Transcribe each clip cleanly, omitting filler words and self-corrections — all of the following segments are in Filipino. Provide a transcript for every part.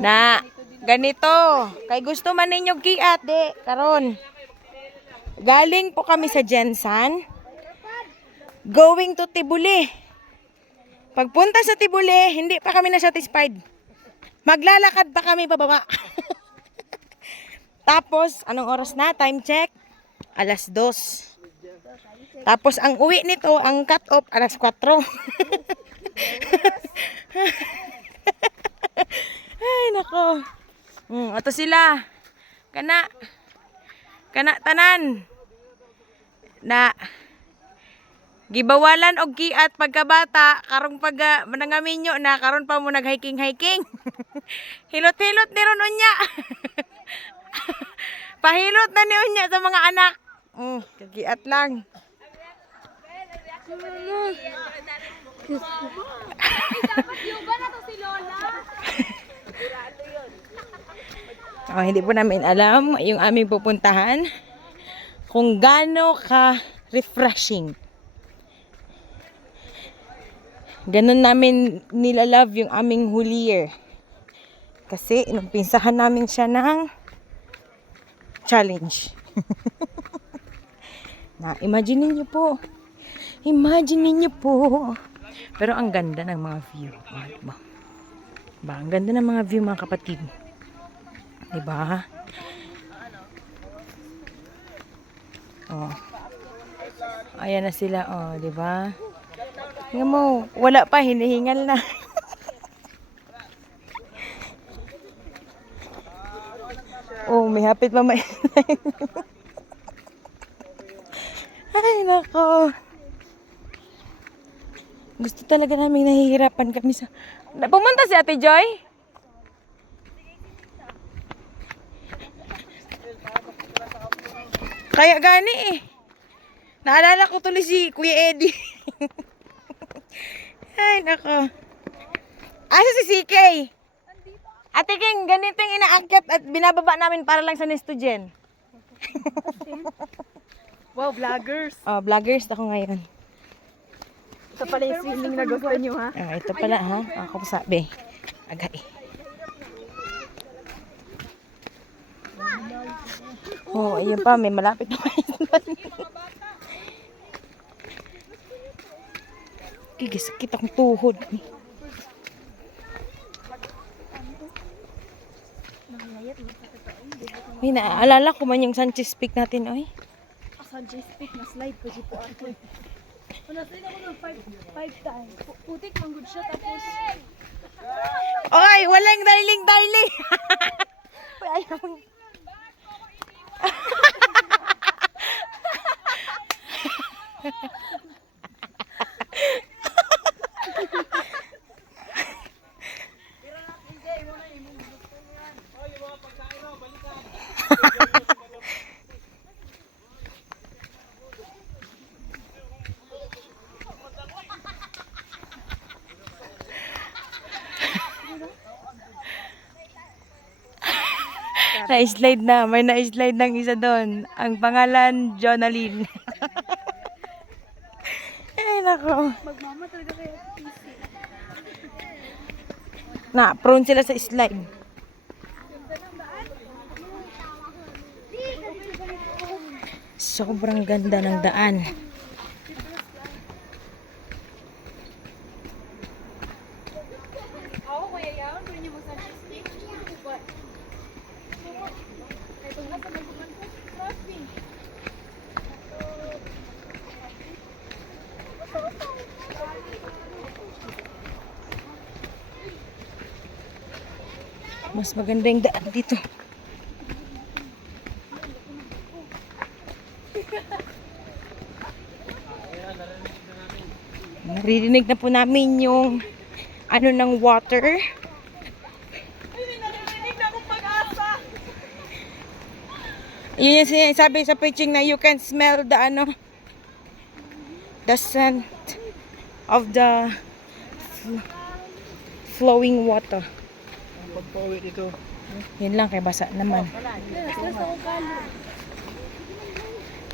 Na ganito, kay gusto man ninyo giat de karon. Galing po kami sa Jensan, going to Tibuli. Pagpunta sa Tibuli, hindi pa kami na satisfied. Maglalakad pa kami pababa. Tapos, anong oras na? Time check? 2:00. Tapos, ang uwi nito, ang cut-off, 4:00. Ay, nako. Ato sila. Kana tanan. Na, gibawalan og giat pagkabata, karong pag nangaminyo na, karon pa mo nag-hiking-hiking. Hilot-hilot ni ron unya. Pahilot na ni unya sa mga anak. Kagiat lang. Hindi po namin alam yung aming pupuntahan kung gaano ka refreshing. Ganun namin nilalove yung aming hulier. Kasi inumpisahan namin siya ng challenge. Imagine niyo po. Imagine niyo po. Pero ang ganda ng mga view. Ang ganda ng mga view, mga kapatid. Diba? Ayan na sila. Diba? Tingnan mo, wala pa, hinihingal na. May hapit pa may. Ay, nako. Gusto talaga namin nahihirapan kami sa... Pumunta si Ate Joy? Kaya gani eh. Naalala ko tuloy si Kuya Eddie. Ay, nako. Asa si CK? Ate King, ganito yung inaakyat at binababa namin para lang sa Nestogen. Wow, vloggers. Vloggers ako ngayon. Ito pala yung swimming na gusto nyo, ha? Ito pala, ha? Ako sabi. Agay. Ayun pa, may malapit na sakit akong tuhod. Naaalala ko man yung Sanchez Peak natin, oy. Sanchez Peak, na slide po dito ako. Na-slide ako ng 5 times. Putik ang good shot, tapos... Oy, walang darling. Ayaw. Na-slide na. May na-slide ng isa doon. Ang pangalan, Jonaline. Ay, nako. Magmama talaga kaya easy. Prone sila sa slide. Sobrang ganda ng daan. Ako kaya yan, kung niyo mag-Sanchez Peak, but... Ito nga sa magbukan ko, trust me. Mas maganda yung daan dito. Naririnig na po namin yung ano ng water. Naririnig na akong pag-asa. Yun yung sinasabi sa preaching na you can smell the scent of the flowing water. Pagpauwi dito. Yun lang, kay basa naman. Stress ako kalo.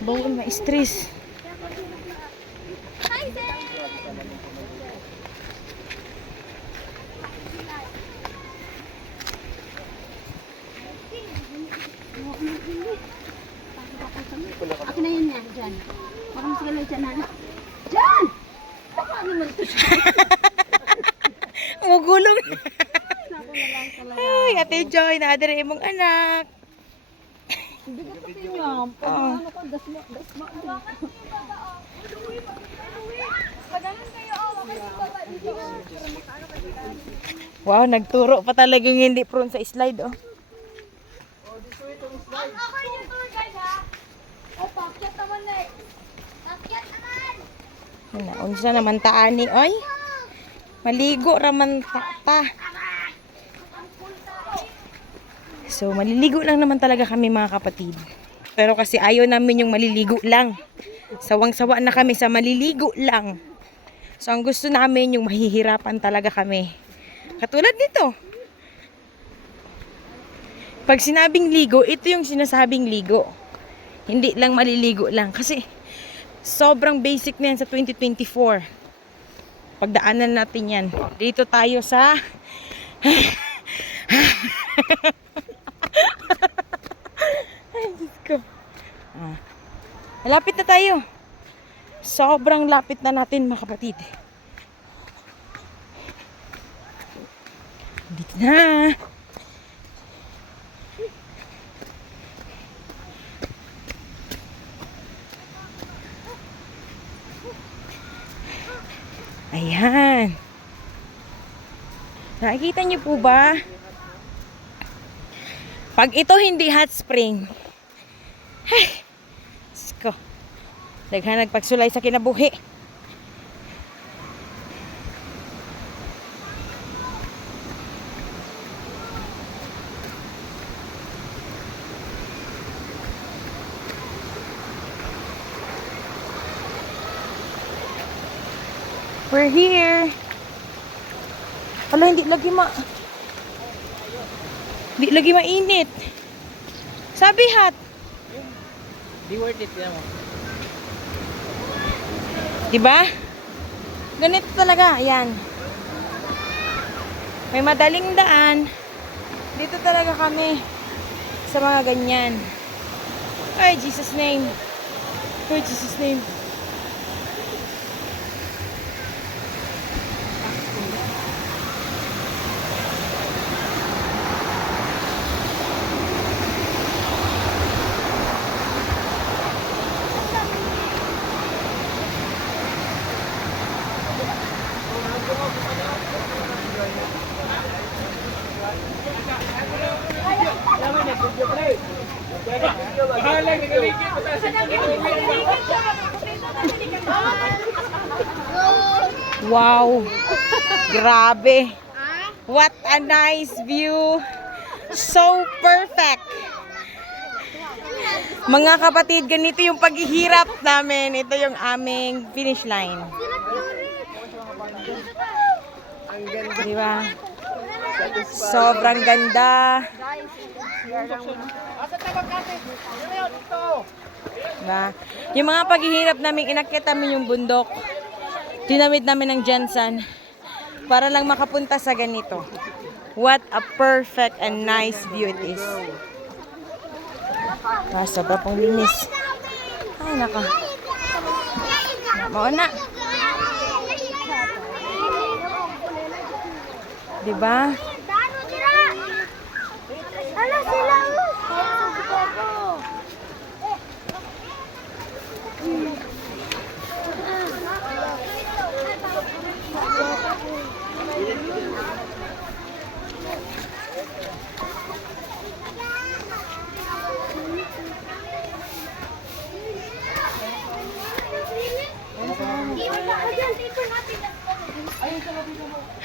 Bawal ma-stress. Akin na yun yan, dyan. Parang sigala dyan, ha? Dyan! Baka ano man ito siya. Mugulong. Ako na lang talaga. Ay, Ate Joy, naadere imong anak. Hindi ka pa pinyam. Pag ano ka, dasma. Wow, nagturo pa talagang hindi prone sa slide, oh. Okay yung tour guide, ha? O, pakyat naman na eh. Pakyat naman! Ano, unsa naman taani, oy? Maligo raman ta. So, maliligo lang naman talaga kami mga kapatid. Pero kasi ayaw namin yung maliligo lang. Sawang-sawa na kami sa maliligo lang. So, ang gusto namin yung mahihirapan talaga kami. Katulad nito. Pag sinabing ligo, ito yung sinasabing ligo. Hindi lang maliligo lang. Kasi sobrang basic na yan sa 2024. Pagdaanan natin yan. Dito tayo sa... Ay, Diyos ko. Malapit na tayo. Sobrang lapit na natin mga kapatid. Dito na. Ayan. Nakikita niyo po ba? Pag ito hindi hot spring, ay, Diyos ko, daghan nagpagsulay sa kinabuhi. We're here. Hala, hindi lagi mainit. Sabi hot. Di worth it yan mo. Diba? Ganito talaga. Ayan. May madaling daan. Dito talaga kami sa mga ganyan. Ay, Jesus name. Ay, Jesus name. Wow. Grabe. What a nice view. So perfect. Mga kapatid, ganito yung paghihirap namin. Ito yung aming finish line. Diba? Sobrang ganda. Diba? Yung mga paghihirap namin, inakyat namin yung bundok. Tinawid namin ng Jensen para lang makapunta sa ganito. What a perfect and nice view it is. Sobra pong linis. Ay, naka. Mauna. Diba? Ano sila?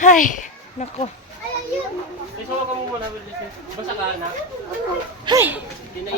Ay, nako. Isa ka mo muna, basa ka na. Ay.